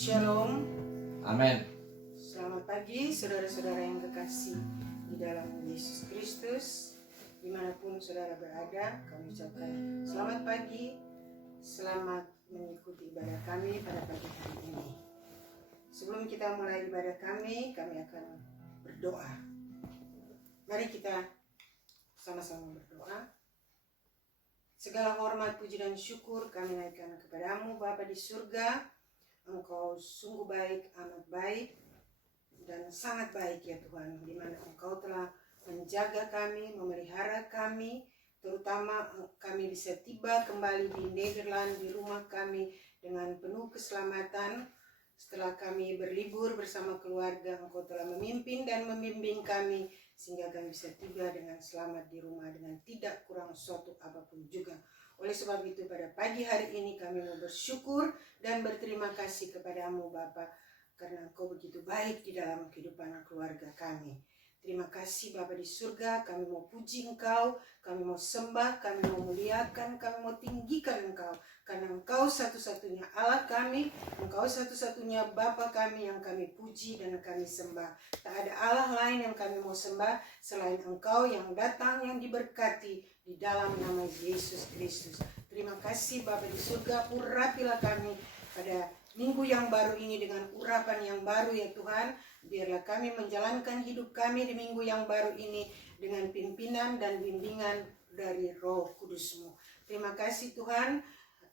Shalom. Amin. Selamat pagi saudara-saudara yang kekasih di dalam Yesus Kristus. Dimanapun saudara berada, kami ucapkan selamat pagi. Selamat mengikuti ibadah kami pada pagi hari ini. Sebelum kita mulai ibadah kami akan berdoa. Mari kita sama-sama berdoa. Segala hormat, puji dan syukur kami naikkan kepadamu Bapa di surga. Engkau sungguh baik, amat baik, dan sangat baik ya Tuhan, di mana Engkau telah menjaga kami, memelihara kami, terutama kami bisa tiba kembali di Nederland, di rumah kami dengan penuh keselamatan. Setelah kami berlibur bersama keluarga, Engkau telah memimpin dan membimbing kami, sehingga kami bisa tiba dengan selamat di rumah dengan tidak kurang suatu apapun juga. Oleh sebab itu pada pagi hari ini kami mau bersyukur dan berterima kasih kepadamu Bapa, karena Engkau begitu baik di dalam kehidupan keluarga kami. Terima kasih Bapa di surga, kami mau puji Engkau, kami mau sembah, kami mau muliakan, kami mau tinggikan Engkau. Karena Engkau satu-satunya Allah kami, Engkau satu-satunya Bapa kami yang kami puji dan kami sembah. Tak ada Allah lain yang kami mau sembah selain Engkau yang datang, yang diberkati di dalam nama Yesus Kristus. Terima kasih Bapa di surga, urapilah kami pada minggu yang baru ini dengan urapan yang baru ya Tuhan. Biarlah kami menjalankan hidup kami di minggu yang baru ini dengan pimpinan dan bimbingan dari Roh Kudus-Mu. Terima kasih Tuhan,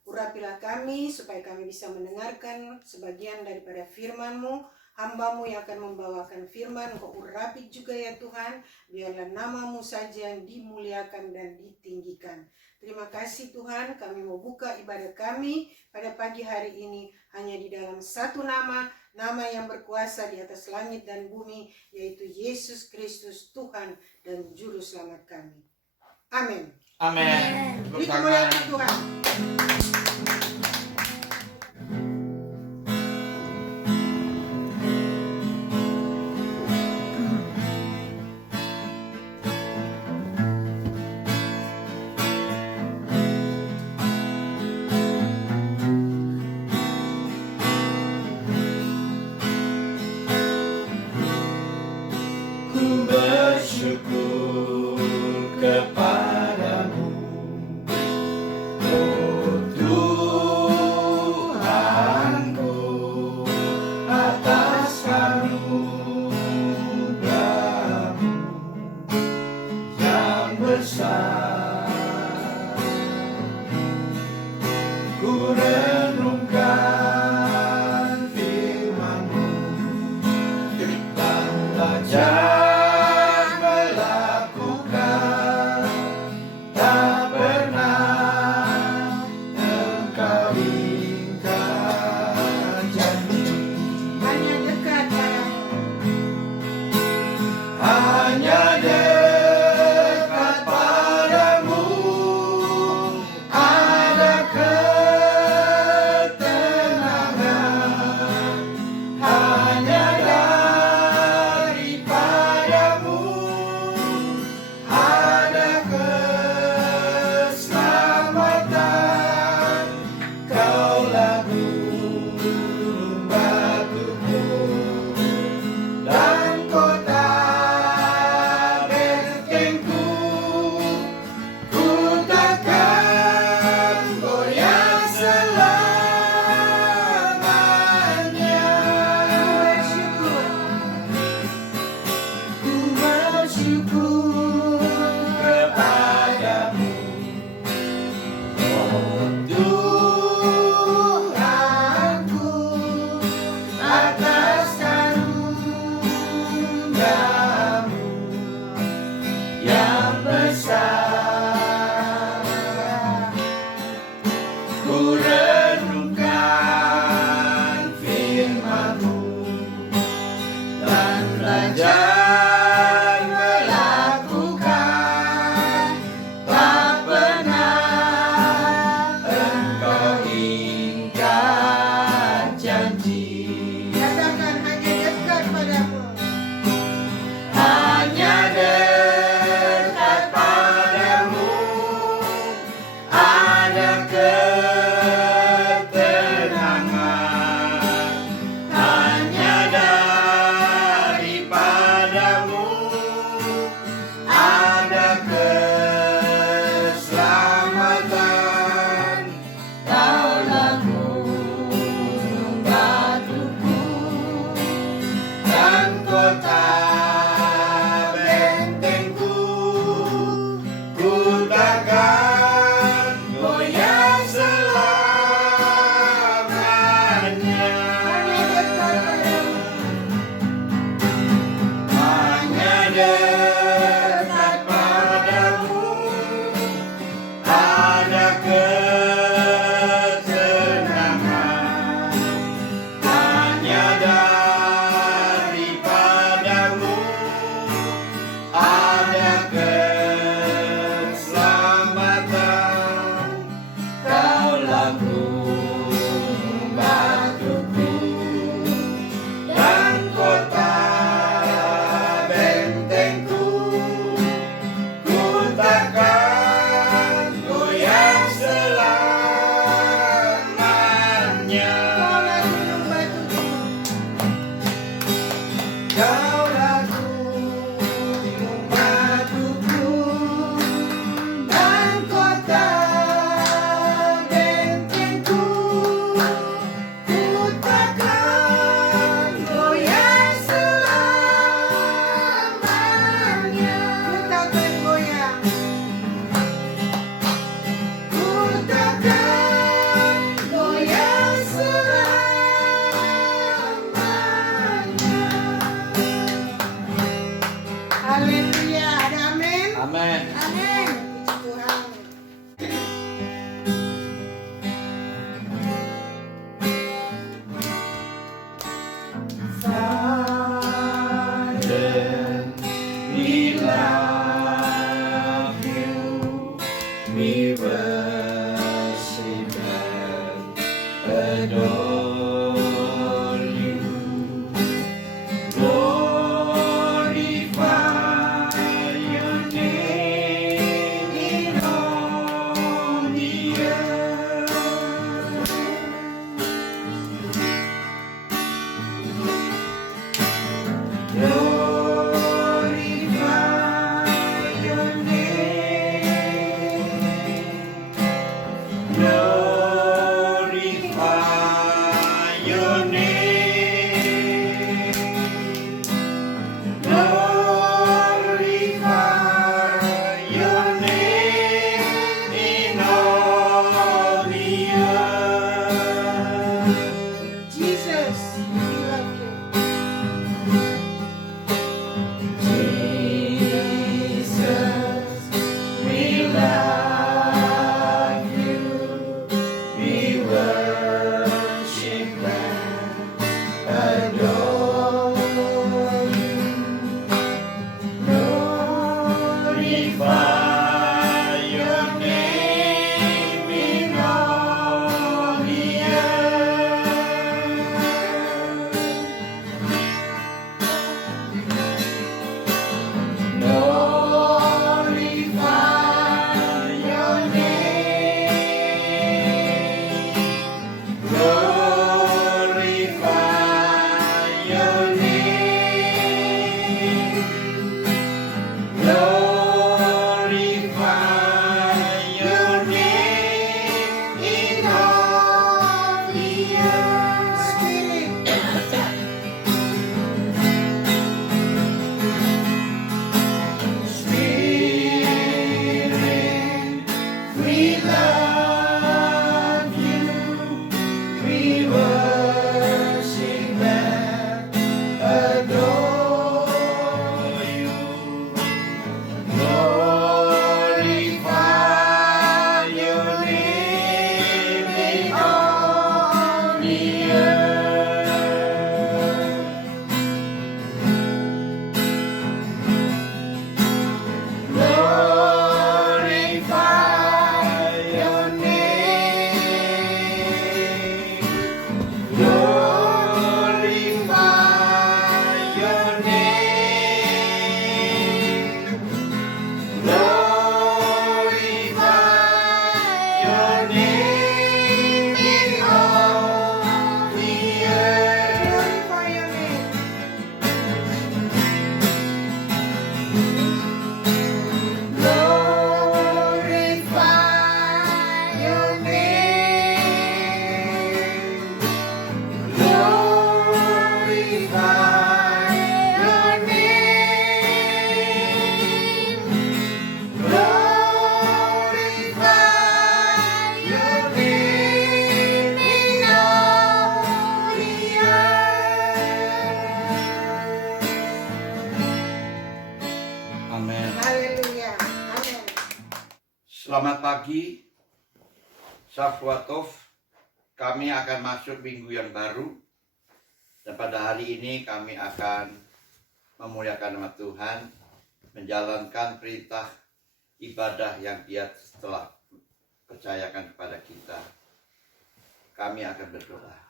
urapilah kami supaya kami bisa mendengarkan sebagian daripada firman-Mu. Hamba-Mu yang akan membawakan firman, Engkau urapi juga ya Tuhan. Biarlah nama-Mu saja yang dimuliakan dan ditinggikan. Terima kasih Tuhan, kami mau buka ibadah kami pada pagi hari ini hanya di dalam satu nama, nama yang berkuasa di atas langit dan bumi, yaitu Yesus Kristus Tuhan dan Juru Selamat kami. Amin. Amin. Beri kemuliaan Tuhan. Ku bersyukur kepadamu, oh Tuhan. Haleluya, ada amin. Amin. Amin. Puji Tuhan. Father, we love you. We worship and adore you. Glorify your name in all the earth. Glorify your name. Glorify your name. Glorify your name in all the earth. Jesus, we love you. Jesus, we love you. We worship and adore you. Glorify your name in all the earth. Selamat pagi, Safwatov. Kami akan masuk minggu yang baru. Dan pada hari ini kami akan memuliakan nama Tuhan, menjalankan perintah ibadah yang Dia telah percayakan kepada kita. Kami akan berdoa.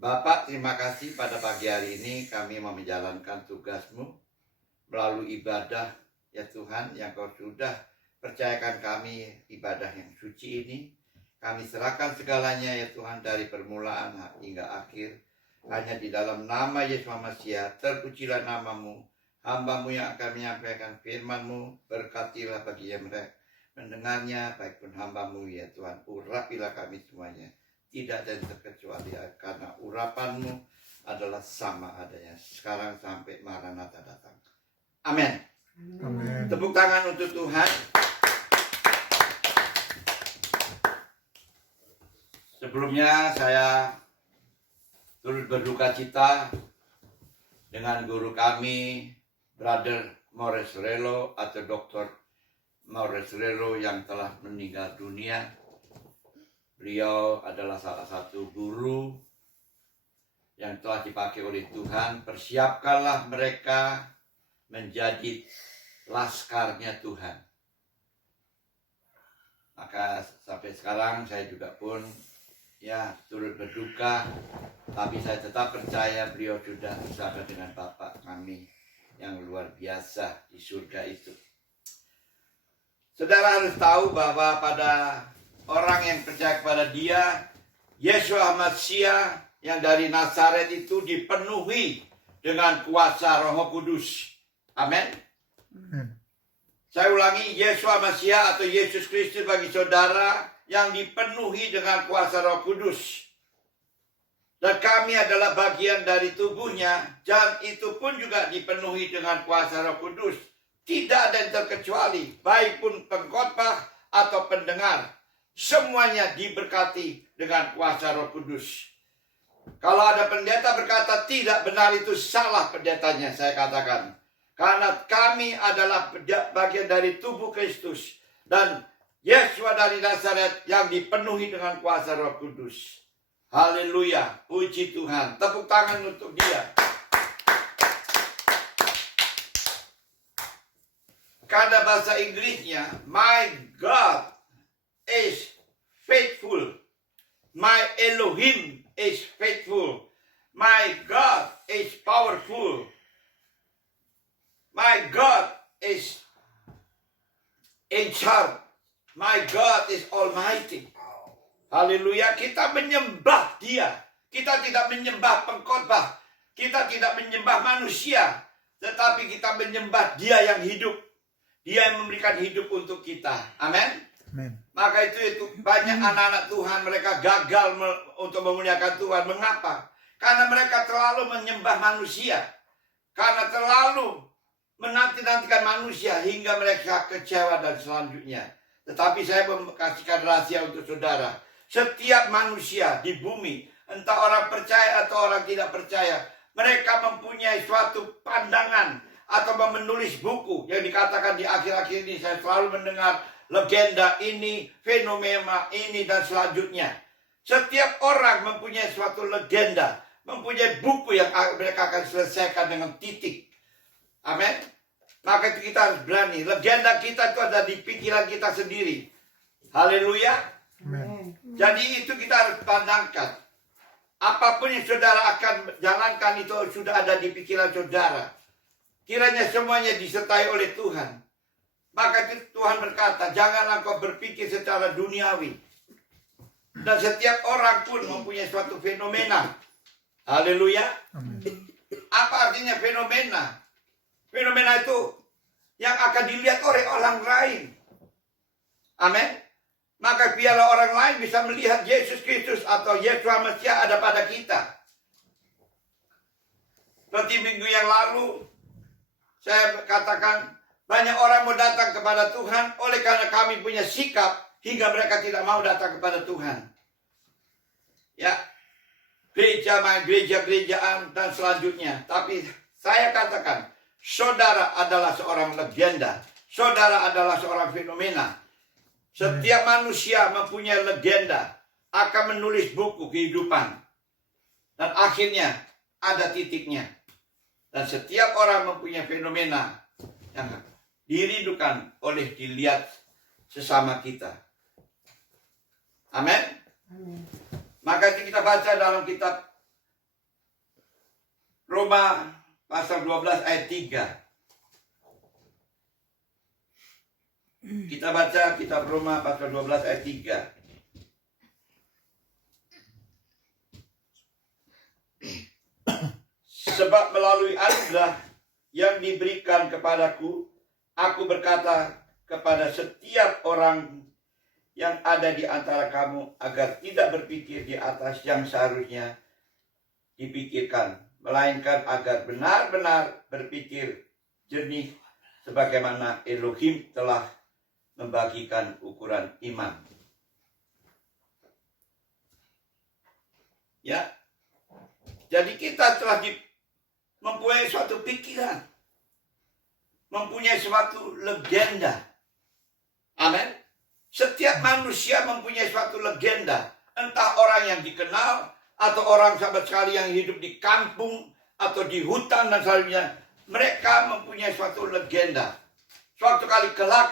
Bapak, terima kasih pada pagi hari ini kami mau menjalankan tugas-Mu melalui ibadah, ya Tuhan, yang Kau sudah percayakan kami ibadah yang suci ini. Kami serahkan segalanya, ya Tuhan, dari permulaan hingga akhir. Hanya di dalam nama Yesus Masiah, terpujilah nama-Mu. Hamba-Mu yang akan menyampaikan firman-Mu, berkatilah bagi yang mereka mendengarnya, baik pun hamba-Mu, ya Tuhan. Urapilah kami semuanya. Tidak ada yang terkecuali, karena urapan-Mu adalah sama adanya. Sekarang sampai Maranatha datang. Amin. Amin. Tepuk tangan untuk Tuhan. Sebelumnya saya turut berduka cita dengan guru kami, Brother Morris Relo atau Dr. Morris Relo yang telah meninggal dunia. Beliau adalah salah satu guru yang telah dipakai oleh Tuhan. Persiapkanlah mereka menjadi laskarnya Tuhan. Maka sampai sekarang saya juga pun turut berduka, tapi saya tetap percaya beliau sudah bersama dengan Bapak kami yang luar biasa di surga itu. Saudara harus tahu bahwa pada orang yang percaya kepada Dia, Yesus Masiah yang dari Nazaret itu dipenuhi dengan kuasa Roh Kudus. Amin. Saya ulangi, Yesus Masiah atau Yesus Kristus bagi saudara yang dipenuhi dengan kuasa Roh Kudus. Dan kami adalah bagian dari tubuhnya, dan itu pun juga dipenuhi dengan kuasa Roh Kudus. Tidak ada yang terkecuali, baik pun pengkhotbah atau pendengar. Semuanya diberkati dengan kuasa Roh Kudus. Kalau ada pendeta berkata tidak benar, itu salah pendetanya, saya katakan. Karena kami adalah bagian dari tubuh Kristus. Dan Yesus dari Nazaret yang dipenuhi dengan kuasa Roh Kudus. Haleluya, puji Tuhan. Tepuk tangan untuk Dia. Kata bahasa Inggrisnya, my God is faithful. My Elohim is faithful. My God is powerful. My God is in charge. My God is almighty. Haleluya, kita menyembah Dia. Kita tidak menyembah pengkhotbah. Kita tidak menyembah manusia. Tetapi kita menyembah Dia yang hidup. Dia yang memberikan hidup untuk kita. Amin. Maka itu banyak anak-anak Tuhan, mereka gagal untuk memuliakan Tuhan. Mengapa? Karena mereka terlalu menyembah manusia. Karena terlalu menanti-nantikan manusia hingga mereka kecewa dan selanjutnya. Tetapi saya memkasihkan rahasia untuk saudara. Setiap manusia di bumi, entah orang percaya atau orang tidak percaya, mereka mempunyai suatu pandangan atau menulis buku yang dikatakan di akhir-akhir ini. Saya selalu mendengar legenda ini, fenomena ini, dan selanjutnya. Setiap orang mempunyai suatu legenda, mempunyai buku yang mereka akan selesaikan dengan titik. Amin. Maka itu kita harus berani. Legenda kita itu ada di pikiran kita sendiri. Haleluya. Amen. Jadi itu kita harus pandangkan. Apapun yang saudara akan jalankan itu sudah ada di pikiran saudara. Kiranya semuanya disertai oleh Tuhan. Maka itu Tuhan berkata, janganlah kau berpikir secara duniawi. Dan setiap orang pun mempunyai suatu fenomena. Haleluya. Apa artinya fenomena? Fenomena itu yang akan dilihat oleh orang lain. Amin. Maka biarlah orang lain bisa melihat Yesus Kristus atau Yesus Masiah ada pada kita. Seperti minggu yang lalu, saya katakan banyak orang mau datang kepada Tuhan oleh karena kami punya sikap hingga mereka tidak mau datang kepada Tuhan. Ya, gereja-gerejaan dan selanjutnya. Tapi saya katakan, saudara adalah seorang legenda. Saudara adalah seorang fenomena. Setiap manusia mempunyai legenda, akan menulis buku kehidupan. Dan akhirnya ada titiknya. Dan setiap orang mempunyai fenomena yang dirindukan oleh dilihat sesama kita. Amin. Amin. Maka kita baca dalam kitab Roma pasal 12 ayat 3. Kita baca kitab Roma pasal 12 ayat 3. Sebab melalui anugerah yang diberikan kepadaku, aku berkata kepada setiap orang yang ada di antara kamu agar tidak berpikir di atas yang seharusnya dipikirkan, melainkan agar benar-benar berpikir jernih sebagaimana Elohim telah membagikan ukuran iman. Ya. Jadi kita telah mempunyai suatu pikiran, mempunyai suatu legenda. Amin. Setiap manusia mempunyai suatu legenda. Entah orang yang dikenal, atau orang sahabat sekali yang hidup di kampung, atau di hutan dan sebagainya. Mereka mempunyai suatu legenda. Suatu kali kelak,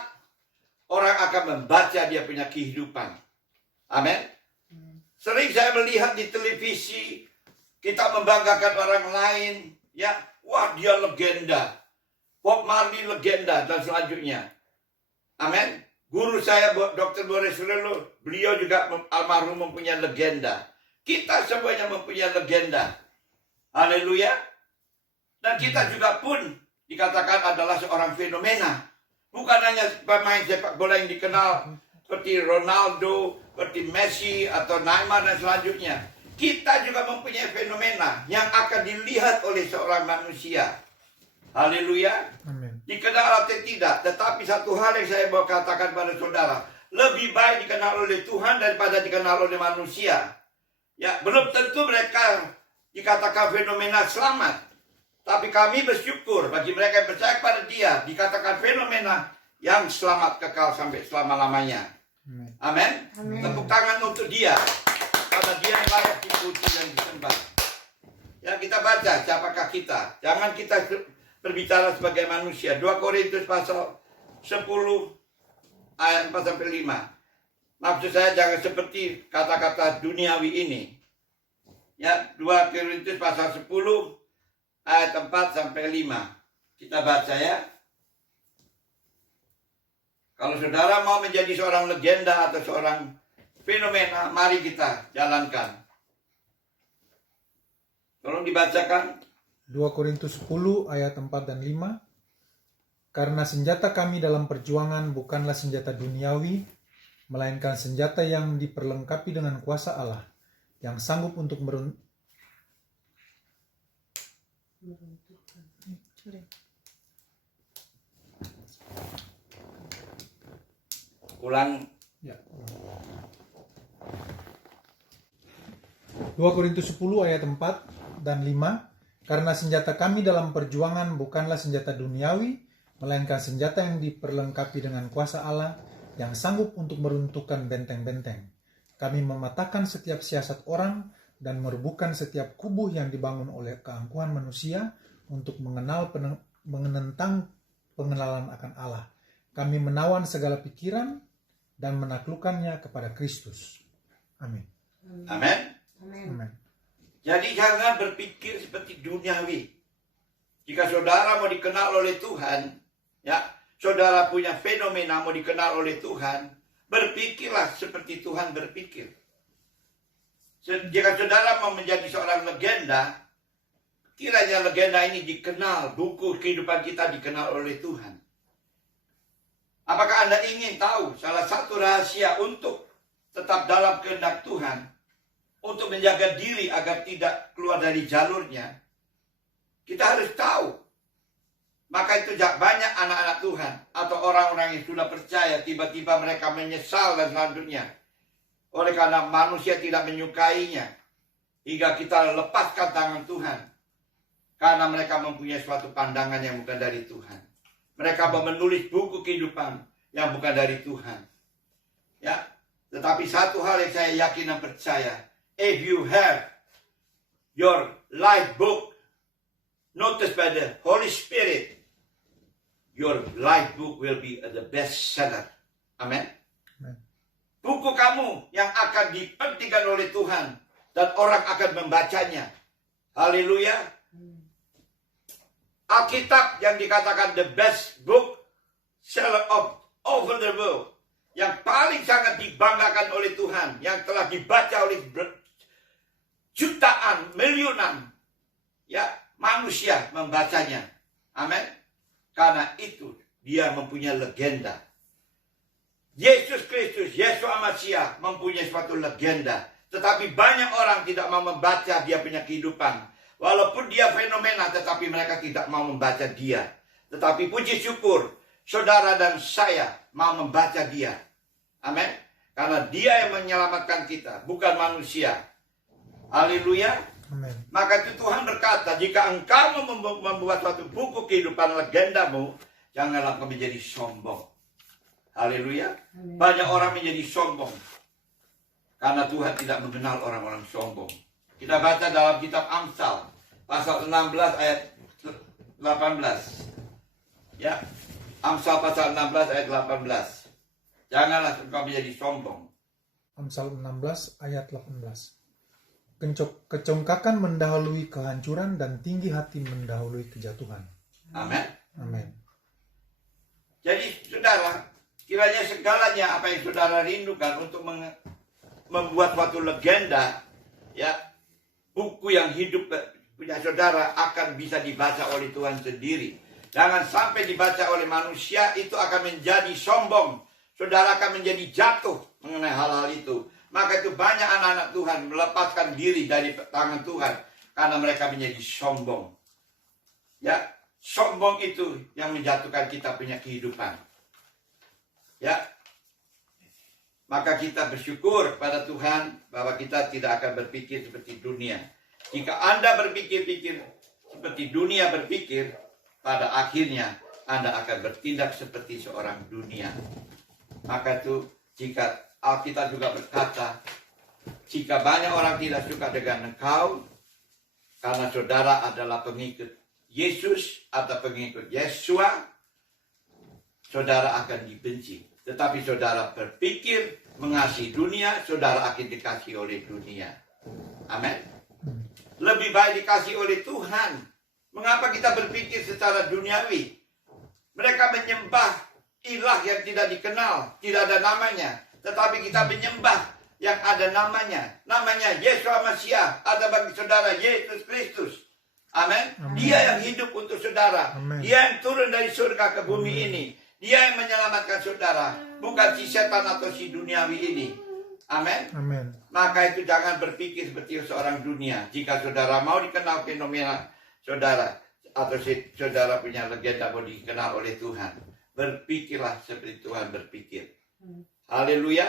orang akan membaca dia punya kehidupan. Amin. Sering saya melihat di televisi, kita membanggakan orang lain. Ya, wah dia legenda. Bob Marley legenda dan selanjutnya. Amin. Guru saya Dr. Boris Relo, beliau juga almarhum mempunyai legenda. Kita semuanya mempunyai legenda. Haleluya. Dan kita juga pun dikatakan adalah seorang fenomena. Bukan hanya pemain sepak bola yang dikenal seperti Ronaldo, seperti Messi atau Neymar dan selanjutnya. Kita juga mempunyai fenomena yang akan dilihat oleh seorang manusia. Haleluya. Amin. Dikenal atau tidak, tetapi satu hal yang saya mau katakan pada saudara, lebih baik dikenal oleh Tuhan daripada dikenal oleh manusia. Ya, belum tentu mereka dikatakan fenomena selamat, tapi kami bersyukur bagi mereka yang percaya kepada Dia, dikatakan fenomena yang selamat kekal sampai selama-lamanya. Amin. Tepuk tangan untuk Dia, karena Dia yang layak dipuji dan disembah. Ya, kita baca siapakah kita. Jangan kita berbicara sebagai manusia. 2 Korintus pasal 10 ayat 4 sampai 5. Maksud saya jangan seperti kata-kata duniawi ini. Ya, 2 Korintus pasal 10 ayat 4 sampai 5. Kita baca ya. Kalau saudara mau menjadi seorang legenda atau seorang fenomena, mari kita jalankan. Tolong dibacakan. 2 Korintus 10 ayat 4 dan 5. Karena senjata kami dalam perjuangan bukanlah senjata duniawi, melainkan senjata yang diperlengkapi dengan kuasa Allah, yang sanggup untuk Ulang. Ya. 2 Korintus 10 ayat 4 dan 5. Karena senjata kami dalam perjuangan bukanlah senjata duniawi, melainkan senjata yang diperlengkapi dengan kuasa Allah, yang sanggup untuk meruntuhkan benteng-benteng. Kami mematahkan setiap siasat orang dan merubuhkan setiap kubu yang dibangun oleh keangkuhan manusia untuk menentang pengenalan akan Allah. Kami menawan segala pikiran dan menaklukkannya kepada Kristus. Amin. Amin. Amin. Jadi jangan berpikir seperti duniawi. Jika saudara mau dikenal oleh Tuhan, ya, saudara punya fenomena mau dikenal oleh Tuhan, berpikirlah seperti Tuhan berpikir. Jika saudara mau menjadi seorang legenda, kiranya legenda ini dikenal, buku kehidupan kita dikenal oleh Tuhan. Apakah Anda ingin tahu salah satu rahasia untuk tetap dalam kehendak Tuhan, untuk menjaga diri agar tidak keluar dari jalurnya? Kita harus tahu. Maka itu banyak anak-anak Tuhan atau orang-orang yang sudah percaya, tiba-tiba mereka menyesal dan selanjutnya. Oleh karena manusia tidak menyukainya, hingga kita lepaskan tangan Tuhan. Karena mereka mempunyai suatu pandangan yang bukan dari Tuhan. Mereka menulis buku kehidupan yang bukan dari Tuhan. Ya, tetapi satu hal yang saya yakin dan percaya, if you have your life book noticed by the Holy Spirit, your life book will be the best seller. Amin. Buku kamu yang akan dipetikkan oleh Tuhan dan orang akan membacanya. Haleluya. Alkitab yang dikatakan the best book seller of over the world, yang paling sangat dibanggakan oleh Tuhan, yang telah dibaca oleh jutaan, miliunan ya manusia membacanya. Amin. Karena itu dia mempunyai legenda. Yesus Kristus, Yeshua Mashiach mempunyai suatu legenda. Tetapi banyak orang tidak mau membaca dia punya kehidupan. Walaupun dia fenomena, tetapi mereka tidak mau membaca dia. Tetapi puji syukur, saudara dan saya mau membaca dia. Amin. Karena dia yang menyelamatkan kita, bukan manusia. Haleluya. Amin. Maka itu Tuhan berkata, jika engkau membuat suatu buku kehidupan legendamu, janganlah engkau menjadi sombong. Haleluya. Banyak orang menjadi sombong karena Tuhan tidak mengenal orang-orang sombong. Kita baca dalam kitab Amsal pasal 16 ayat 18. Ya. Amsal pasal 16 ayat 18. Janganlah engkau menjadi sombong. Amsal 16 ayat 18. Kecongkakan mendahului kehancuran dan tinggi hati mendahului kejatuhan. Amin. Amin. Jadi saudara, kiranya segalanya apa yang saudara rindukan untuk membuat suatu legenda, ya, buku yang hidup punya saudara akan bisa dibaca oleh Tuhan sendiri. Jangan sampai dibaca oleh manusia, itu akan menjadi sombong. Saudara akan menjadi jatuh mengenai hal-hal itu. Maka itu banyak anak-anak Tuhan melepaskan diri dari tangan Tuhan karena mereka menjadi sombong. Ya, sombong itu yang menjatuhkan kita punya kehidupan. Ya, maka kita bersyukur pada Tuhan bahwa kita tidak akan berpikir seperti dunia. Jika Anda berpikir-pikir seperti dunia berpikir, pada akhirnya Anda akan bertindak seperti seorang dunia. Maka itu jika Alkitab juga berkata, jika banyak orang tidak suka dengan engkau, karena saudara adalah pengikut Yesus atau pengikut Yeshua, saudara akan dibenci. Tetapi saudara berpikir mengasihi dunia, saudara akan dikasihi oleh dunia. Amin. Lebih baik dikasihi oleh Tuhan. Mengapa kita berpikir secara duniawi? Mereka menyembah ilah yang tidak dikenal, tidak ada namanya. Tetapi kita menyembah yang ada namanya. Namanya Yeshua Mashiach. Ada bagi saudara Yesus Kristus. Amin. Dia yang hidup untuk saudara. Amen. Dia yang turun dari surga ke bumi ini. Dia yang menyelamatkan saudara. Bukan si setan atau si duniawi ini. Amin. Amin. Maka itu jangan berpikir seperti seorang dunia. Jika saudara mau dikenal fenomena saudara, atau saudara punya legenda mau dikenal oleh Tuhan, berpikirlah seperti Tuhan berpikir. Haleluya.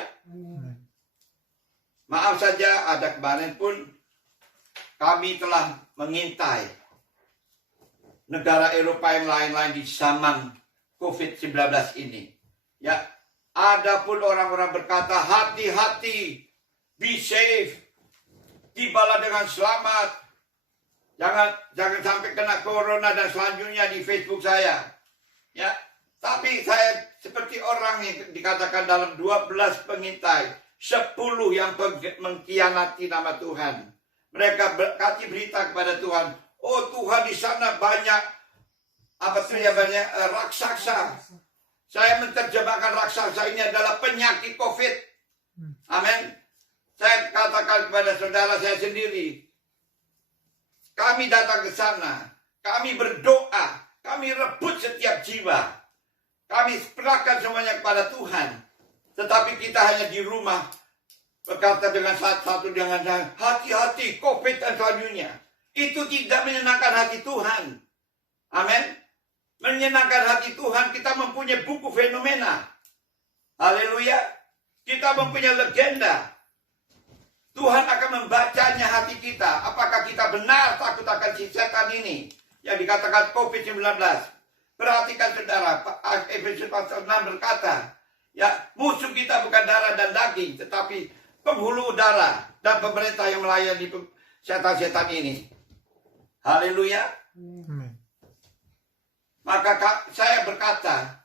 Maaf saja, ada kemarin pun kami telah mengintai negara Eropa yang lain-lain di zaman COVID-19 ini. Ya, ada pun orang-orang berkata, hati-hati, be safe, tibalah dengan selamat. Jangan sampai kena corona dan selanjutnya di Facebook saya. Ya, tapi saya seperti orang yang dikatakan dalam 12 pengintai, 10 yang mengkhianati nama Tuhan. Mereka kasih berita kepada Tuhan, oh Tuhan di sana banyak banyak raksasa. Saya menerjemahkan raksasa ini adalah penyakit COVID. Amin. Saya katakan kepada saudara saya sendiri, kami datang ke sana, kami berdoa, kami rebut setiap jiwa, kami serahkan semuanya kepada Tuhan. Tetapi kita hanya di rumah berkata dengan satu dengan hati-hati COVID dan selanjutnya. Itu tidak menyenangkan hati Tuhan. Amin. Menyenangkan hati Tuhan, kita mempunyai buku fenomena. Haleluya. Kita mempunyai legenda. Tuhan akan membacanya hati kita. Apakah kita benar takut akan si setan ini yang dikatakan COVID-19? Perhatikan saudara, Efesus pasal 6 berkata, Ya, musuh kita bukan darah dan daging, tetapi penghulu udara dan pemerintah yang melayani setan-setan ini. Haleluya. Amin. Maka saya berkata,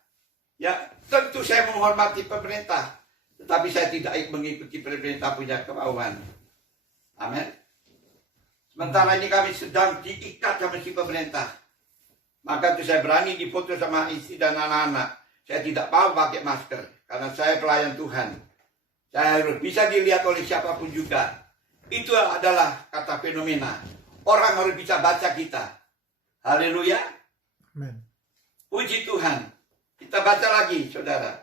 ya tentu saya menghormati pemerintah, tetapi saya tidak mengikuti pemerintah punya kemauan. Amin. Sementara ini kami sedang diikat sama si pemerintah. Maka itu saya berani difoto sama istri dan anak-anak. Saya tidak mau pakai masker, karena saya pelayan Tuhan. Saya harus bisa dilihat oleh siapapun juga. Itu adalah kata fenomena. Orang harus bisa baca kita. Haleluya. Amin. Puji Tuhan. Kita baca lagi, saudara.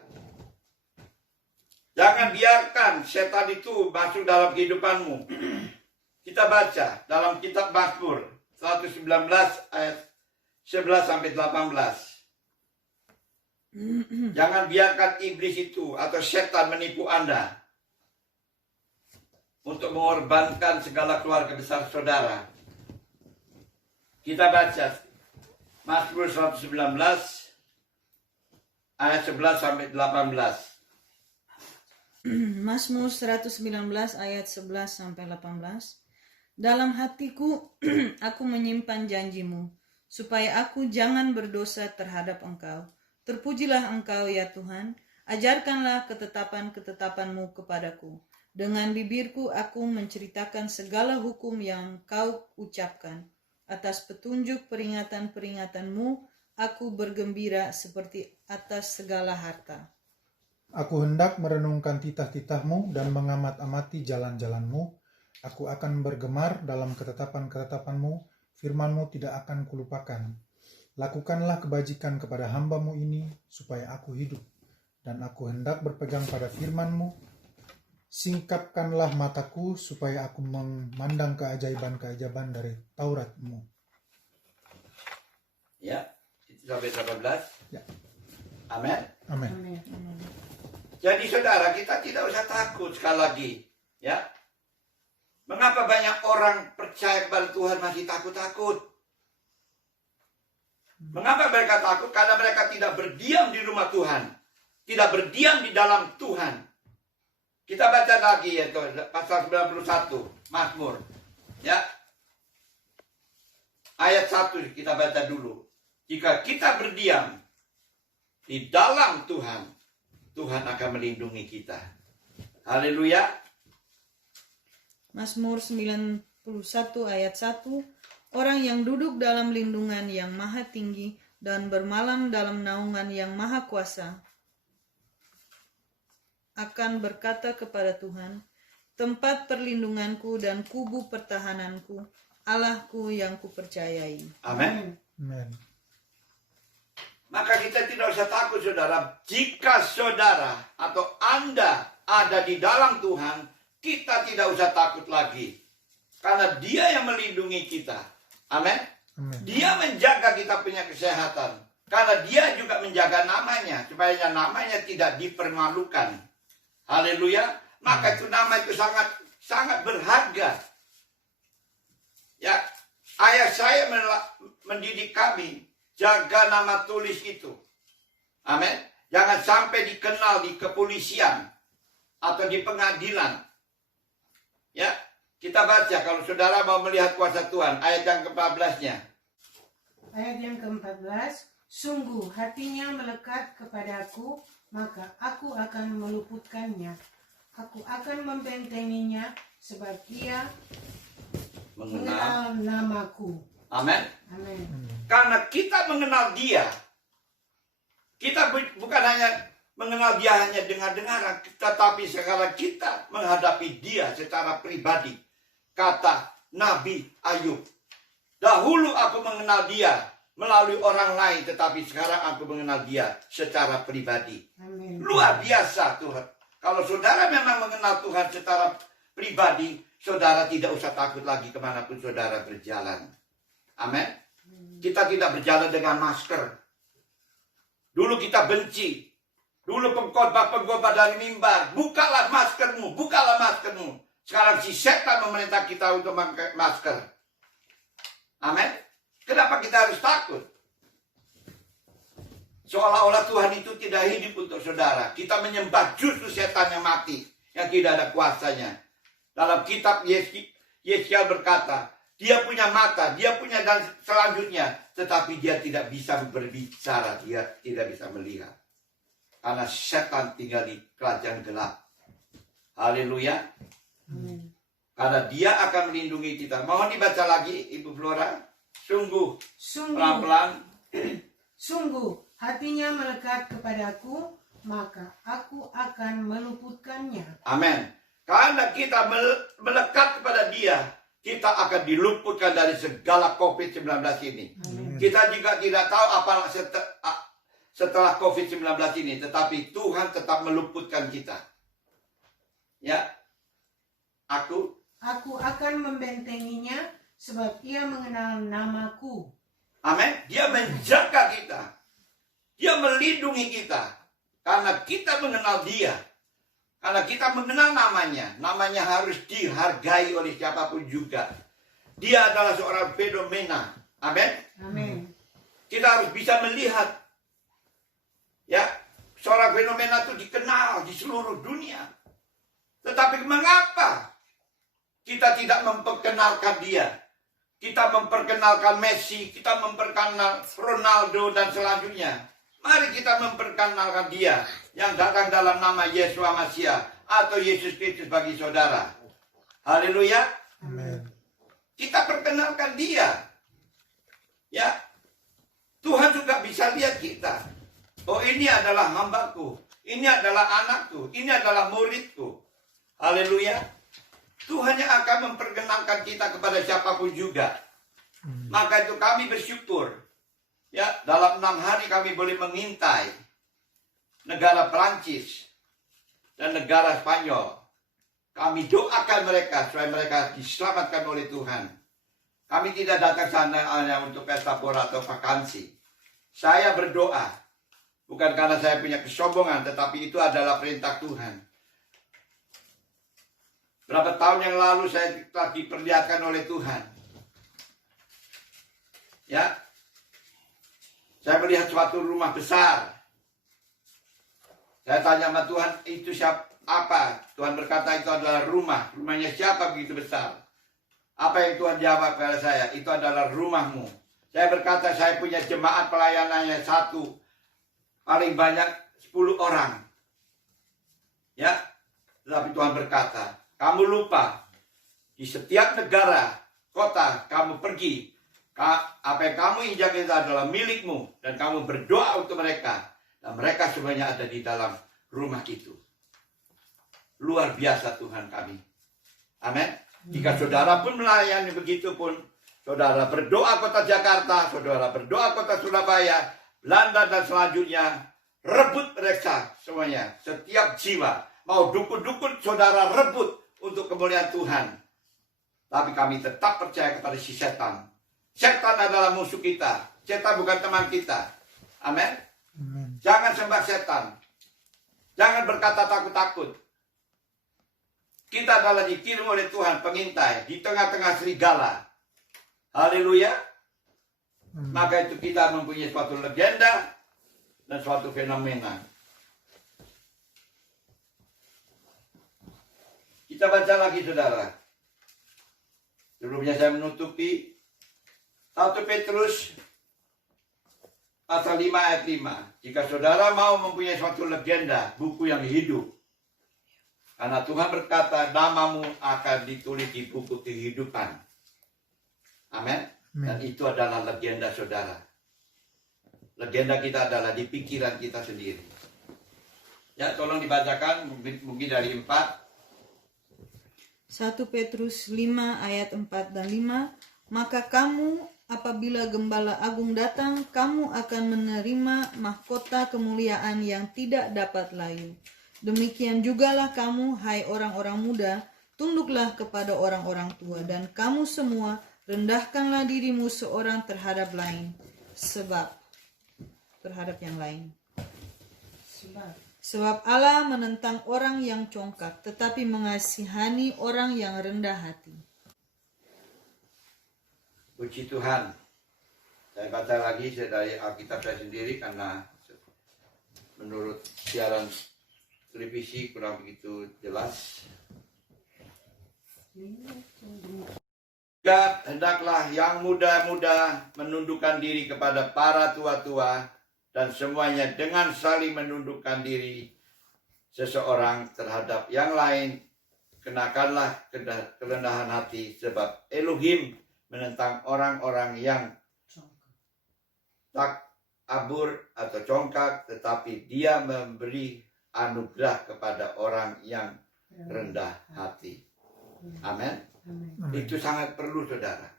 Jangan biarkan setan itu masuk dalam kehidupanmu. Kita baca dalam kitab Mazmur 119 ayat 11 sampai 18. Jangan biarkan iblis itu atau setan menipu Anda untuk mengorbankan segala keluarga besar saudara. Kita baca Mazmur 119 ayat 11 sampai 18. Mazmur 119 ayat 11 sampai 18. Dalam hatiku aku menyimpan janjimu, supaya aku jangan berdosa terhadap Engkau. Terpujilah Engkau ya Tuhan, ajarkanlah ketetapan-ketetapanmu kepadaku. Dengan bibirku aku menceritakan segala hukum yang Kau ucapkan. Atas petunjuk peringatan-peringatanmu, aku bergembira seperti atas segala harta. Aku hendak merenungkan titah-titahmu dan mengamat-amati jalan-jalanmu. Aku akan bergemar dalam ketetapan-ketetapanmu, firmanmu tidak akan kulupakan. Lakukanlah kebajikan kepada hambamu ini, supaya aku hidup. Dan aku hendak berpegang pada firmanmu. Singkapkanlah mataku, supaya aku memandang keajaiban-keajaiban dari Tauratmu. Ya, itu sampai 18. Ya. Amin. Amin. Amin. Jadi saudara, kita tidak usah takut sekali lagi. Ya. Mengapa banyak orang percaya kepada Tuhan masih takut-takut? Mengapa mereka takut? Karena mereka tidak berdiam di rumah Tuhan. Tidak berdiam di dalam Tuhan. Kita baca lagi ya, pasal 91 Mazmur. Ya. Ayat 1 kita baca dulu. Jika kita berdiam di dalam Tuhan, Tuhan akan melindungi kita. Haleluya. Mazmur 91 ayat 1. Orang yang duduk dalam lindungan yang maha tinggi dan bermalam dalam naungan yang maha kuasa akan berkata kepada Tuhan, tempat perlindunganku dan kubu pertahananku, Allahku yang kupercayai. Amin. Amin. Maka kita tidak usah takut saudara. Jika saudara atau Anda ada di dalam Tuhan, kita tidak usah takut lagi. Karena Dia yang melindungi kita. Amin. Amin. Dia menjaga kita punya kesehatan. Karena Dia juga menjaga namanya. Supaya namanya tidak dipermalukan. Haleluya. Maka itu nama itu sangat berharga. Ya, ayah saya mendidik kami. Jaga nama tulis itu. Amin. Jangan sampai dikenal di kepolisian atau di pengadilan. Ya, kita baca kalau saudara mau melihat kuasa Tuhan, ayat yang ke-14-nya. Ayat yang ke-14, sungguh hatinya melekat kepadaku, maka aku akan meluputkannya. Aku akan membentenginya sebab dia mengenal namaku. Amin. Amin. Karena kita mengenal Dia. Kita bukan hanya mengenal Dia hanya dengar-dengaran, tetapi sekarang kita menghadapi Dia secara pribadi. Kata Nabi Ayub, dahulu aku mengenal Dia melalui orang lain, tetapi sekarang aku mengenal Dia secara pribadi. Amin. Luar biasa Tuhan. Kalau saudara memang mengenal Tuhan secara pribadi, saudara tidak usah takut lagi kemanapun saudara berjalan. Amin. Kita tidak berjalan dengan masker. Dulu kita benci. Dulu pengkhotbah dari mimbar. Bukalah maskermu, bukalah maskermu. Sekarang si setan memerintah kita untuk memakai masker. Amin. Kenapa kita harus takut? Seolah-olah Tuhan itu tidak hidup untuk saudara. Kita menyembah justru setan yang mati, yang tidak ada kuasanya. Dalam kitab Yeskiel berkata, dia punya mata, dia punya dan selanjutnya, tetapi dia tidak bisa berbicara, dia tidak bisa melihat. Karena setan tinggal di kerajaan gelap. Haleluya. Karena dia akan melindungi kita. Mohon dibaca lagi, Ibu Flora. Sungguh, pelan-pelan. Sungguh, hatinya melekat kepadaku, maka aku akan meluputkannya. Amin. Karena kita melekat kepada dia, kita akan diluputkan dari segala COVID-19 ini. Kita juga tidak tahu apa setelah COVID-19 ini, tetapi Tuhan tetap meluputkan kita. Ya, aku akan membentenginya, sebab ia mengenal namaku. amin. Dia menjaga kita. Dia melindungi kita. Karena kita mengenal dia. Karena kita mengenal namanya. Namanya harus dihargai oleh siapapun juga. Dia adalah seorang fenomena. Amin. Amin. Kita harus bisa melihat. Ya, seorang fenomena itu dikenal di seluruh dunia. Tetapi mengapa kita tidak memperkenalkan dia? Kita memperkenalkan Messi, kita memperkenalkan Ronaldo dan selanjutnya. Mari kita memperkenalkan dia yang datang dalam nama Yeshua Masiah atau Yesus Kristus bagi saudara. Haleluya. Amin. Kita perkenalkan dia. Ya. Tuhan juga bisa lihat kita. Oh, ini adalah hambaku. Ini adalah anakku. Ini adalah muridku. Haleluya. Tuhan yang akan memperkenalkan kita kepada siapapun juga. Maka itu kami bersyukur. Ya, dalam 6 hari kami boleh mengintai negara Perancis dan negara Spanyol. Kami doakan mereka supaya mereka diselamatkan oleh Tuhan. Kami tidak datang sana hanya untuk pesta pora atau vakansi. Saya berdoa. Bukan karena saya punya kesombongan, tetapi itu adalah perintah Tuhan. Berapa tahun yang lalu saya telah diperlihatkan oleh Tuhan. Ya. Saya melihat suatu rumah besar. Saya tanya sama Tuhan, itu siapa? Apa? Tuhan berkata itu adalah rumah. Rumahnya siapa begitu besar? Apa yang Tuhan jawab kepada saya? Itu adalah rumahmu. Saya berkata saya punya jemaat pelayanannya 1. Paling banyak 10 orang. Ya. Tetapi Tuhan berkata, kamu lupa, di setiap negara, kota, kamu pergi. Apa yang kamu injak itu adalah milikmu. Dan kamu berdoa untuk mereka. Dan mereka semuanya ada di dalam rumah itu. Luar biasa Tuhan kami. Amin. Jika saudara pun melayani begitu pun, saudara berdoa kota Jakarta, saudara berdoa kota Surabaya, Belanda dan selanjutnya, rebut mereka semuanya. Setiap jiwa. Mau dukun-dukun saudara rebut untuk kemuliaan Tuhan. Tapi kami tetap percaya kepada si setan. Setan adalah musuh kita. Setan bukan teman kita. Amin. Jangan sembah setan. Jangan berkata takut-takut. Kita adalah dikirim oleh Tuhan pengintai di tengah-tengah serigala. Haleluya. Maka itu kita mempunyai suatu legenda dan suatu fenomena. Kita baca lagi saudara. Sebelumnya saya menutupi 1 Petrus pasal 5 ayat 5. Jika saudara mau mempunyai suatu legenda, buku yang hidup. Karena Tuhan berkata, namamu akan ditulis di buku kehidupan. Amin. Dan itu adalah legenda saudara. Legenda kita adalah di pikiran kita sendiri. Ya, tolong dibacakan mungkin dari 4. 1 Petrus 5 ayat 4 dan 5. Maka kamu apabila Gembala Agung datang, kamu akan menerima mahkota kemuliaan yang tidak dapat layu. Demikian jugalah kamu, hai orang-orang muda, tunduklah kepada orang-orang tua, dan kamu semua rendahkanlah dirimu seorang terhadap lain, terhadap yang lain. Sebab Allah menentang orang yang congkak, tetapi mengasihani orang yang rendah hati. Puji Tuhan. Saya baca lagi dari Alkitab saya sendiri karena menurut siaran televisi kurang begitu jelas. Ya, hendaklah yang muda-muda menundukkan diri kepada para tua-tua dan semuanya dengan saling menundukkan diri seseorang terhadap yang lain. Kenakanlah kerendahan hati sebab Elohim menentang orang-orang yang tak abur atau congkak, tetapi dia memberi anugerah kepada orang yang rendah hati. Amin. Itu sangat perlu, saudara.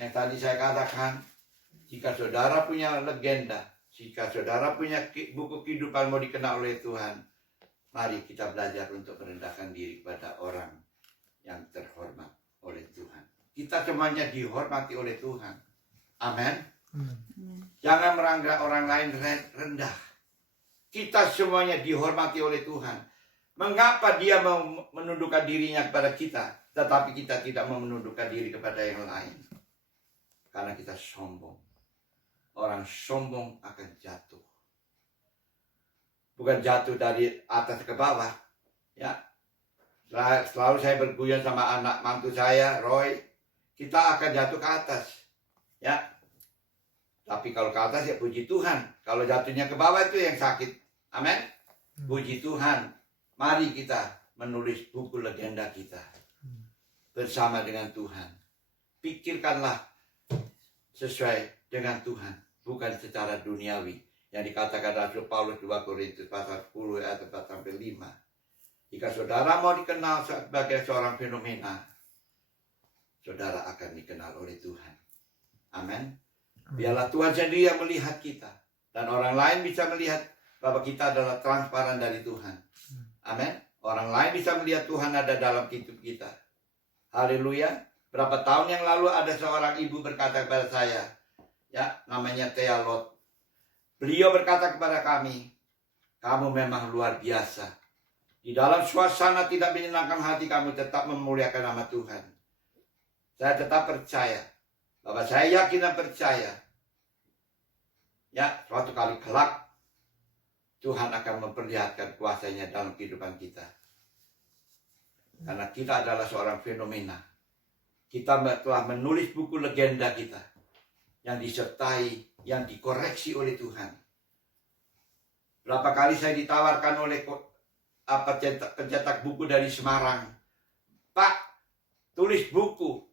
Yang tadi saya katakan, jika saudara punya legenda, jika saudara punya buku kehidupan mau dikenal oleh Tuhan, mari kita belajar untuk merendahkan diri kepada orang yang terhormat oleh Tuhan. Kita semuanya dihormati oleh Tuhan. Amin. Jangan meranggah orang lain rendah. Kita semuanya dihormati oleh Tuhan. Mengapa dia mau menundukkan dirinya kepada kita, tetapi kita tidak mau menundukkan diri kepada yang lain? Karena kita sombong. Orang sombong akan jatuh. Bukan jatuh dari atas ke bawah. Ya. Selalu saya berguyon sama anak mantu saya, Roy. Kita akan jatuh ke atas. Ya. Tapi kalau ke atas ya puji Tuhan. Kalau jatuhnya ke bawah itu yang sakit. Amin. Puji Tuhan. Mari kita menulis buku legenda kita bersama dengan Tuhan. Pikirkanlah sesuai dengan Tuhan, bukan secara duniawi. Yang dikatakan Rasul Paulus 2 Korintus pasal 10 ayat 4-5. Jika saudara mau dikenal sebagai seorang fenomena, saudara akan dikenal oleh Tuhan. Amin. Biarlah Tuhan sendiri yang melihat kita. Dan orang lain bisa melihat bahwa kita adalah transparan dari Tuhan. Amin. Orang lain bisa melihat Tuhan ada dalam hidup kita. Haleluya. Berapa tahun yang lalu ada seorang ibu berkata kepada saya, ya, namanya Thea Lot. Beliau berkata kepada kami, kamu memang luar biasa. Di dalam suasana tidak menyenangkan hati, kamu tetap memuliakan nama Tuhan. Saya tetap percaya, bahwa saya yakin dan percaya, ya, suatu kali kelak Tuhan akan memperlihatkan kuasanya dalam kehidupan kita. Karena kita adalah seorang fenomena. Kita telah menulis buku legenda kita. Yang disertai, yang dikoreksi oleh Tuhan. Berapa kali saya ditawarkan oleh pencetak buku dari Semarang. Pak, tulis buku.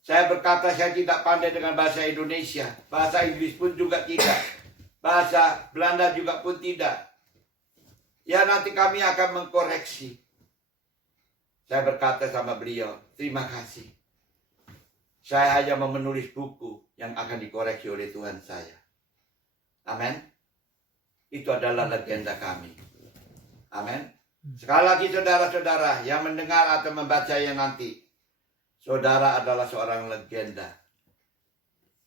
Saya berkata saya tidak pandai dengan bahasa Indonesia. Bahasa Inggris pun juga tidak. Bahasa Belanda juga pun tidak. Ya, nanti kami akan mengkoreksi. Saya berkata sama beliau, terima kasih. Saya hanya mau menulis buku yang akan dikoreksi oleh Tuhan saya. Amin. Itu adalah legenda kami. Amin. Sekali lagi saudara-saudara yang mendengar atau membacanya nanti. Saudara adalah seorang legenda.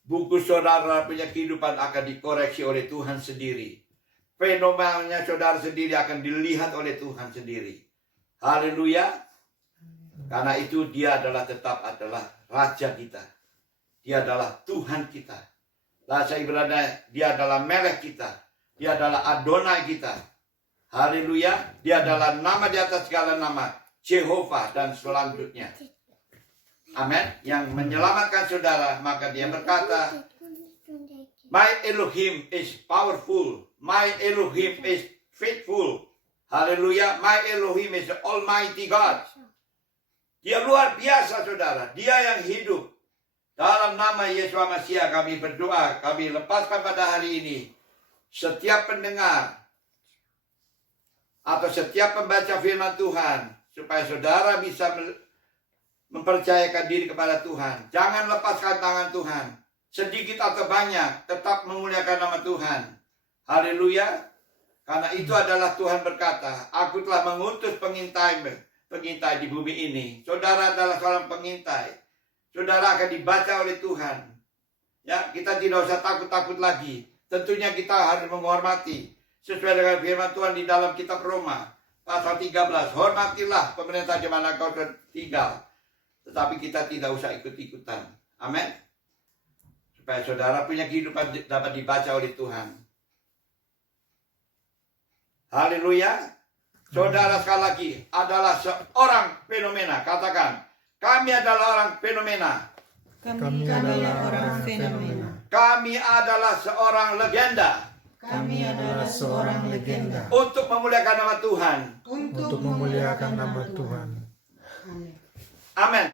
Buku saudara punya kehidupan akan dikoreksi oleh Tuhan sendiri. Fenomenanya saudara sendiri akan dilihat oleh Tuhan sendiri. Haleluya. Karena itu dia tetap adalah Raja kita. Dia adalah Tuhan kita. Bahasa Ibrani, dia adalah Melek kita. Dia adalah Adonai kita. Haleluya. Dia adalah nama di atas segala nama. Jehovah dan selanjutnya. Amin. Yang menyelamatkan saudara. Maka dia berkata, my Elohim is powerful. My Elohim is faithful. Haleluya. My Elohim is the Almighty God. Dia luar biasa saudara. Dia yang hidup. Dalam nama Yesus Masiah kami berdoa. Kami lepaskan pada hari ini. Setiap pendengar. Atau setiap pembaca firman Tuhan. Supaya saudara bisa mempercayakan diri kepada Tuhan. Jangan lepaskan tangan Tuhan. Sedikit atau banyak, tetap memuliakan nama Tuhan. Haleluya. Karena itu adalah Tuhan berkata, aku telah mengutus pengintai di bumi ini. Saudara adalah seorang pengintai. Saudara akan dibaca oleh Tuhan. Ya, kita tidak usah takut-takut lagi. Tentunya kita harus menghormati. Sesuai dengan firman Tuhan di dalam kitab Roma. Pasal 13. Hormatilah pemerintah di mana kau tinggal. Tetapi kita tidak usah ikut-ikutan. Amin. Supaya saudara punya kehidupan dapat dibaca oleh Tuhan. Haleluya. Saudara sekali lagi adalah seorang fenomena. Katakan, kami adalah orang fenomena. Kami adalah orang fenomena. Kami adalah seorang legenda Kami adalah seorang legenda untuk memuliakan nama Tuhan. Untuk memuliakan nama Tuhan. Amin. Amin.